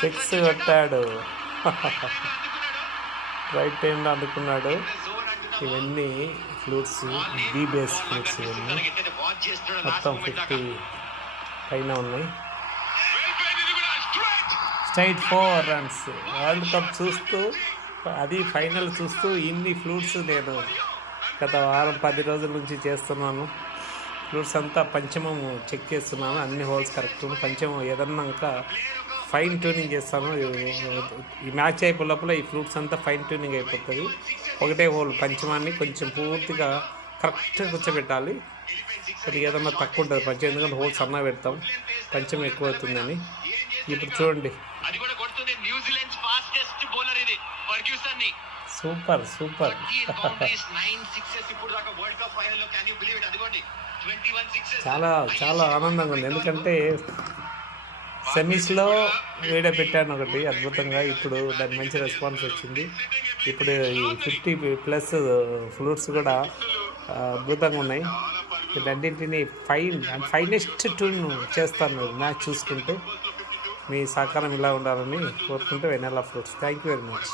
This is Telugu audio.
సిక్స్ కొట్టాడు. రైట్ హ్యాండ్ అందుకున్నాడు. ఇవన్నీ ఫ్లూట్స్, బీ బేస్ ఫ్లూట్స్. ఇవన్నీ మొత్తం 50 పైన ఉన్నాయి. Straight 4 runs. వరల్డ్ కప్ చూస్తూ, అది ఫైనల్ చూస్తూ ఇన్ని ఫ్లూట్స్ నేను గత వారం 10 రోజుల నుంచి చేస్తున్నాను. ఫ్లూట్స్ అంతా పంచమము చెక్ చేస్తున్నాను, అన్ని హోల్స్ కరెక్ట్. పంచమం ఏదన్నా ఇంకా ఫైన్ ట్యూనింగ్ చేస్తాను. ఈ మ్యాచ్ అయిపోయే లోపల ఈ ఫ్లూట్స్ అంతా ఫైన్ ట్యూనింగ్ అయిపోతుంది. ఒకటే హోల్ పంచమాన్ని కొంచెం పూర్తిగా కరెక్ట్గా కూర్చోబెట్టాలి. అది ఏదన్నా తక్కువ ఉంటుంది పంచం, ఎందుకంటే హోల్స్ అన్నా పెడతాం, పంచం ఎక్కువ అవుతుందని. ఇప్పుడు చూడండి, సూపర్ సూపర్. చాలా చాలా ఆనందంగా ఉంది, ఎందుకంటే సెమీస్లో వీడియో పెట్టాను ఒకటి అద్భుతంగా. ఇప్పుడు దానికి మంచి రెస్పాన్స్ వచ్చింది. ఇప్పుడు ఈ 50+ ఫ్లూట్స్ కూడా అద్భుతంగా ఉన్నాయి. వీటన్నింటినీ ఫైనెస్ట్ ట్యూన్ చేస్తాను మ్యాచ్ చూసుకుంటూ. మీ సహకారం ఇలా ఉండాలని కోరుకుంటూ Vennela flutes. Thank you very much.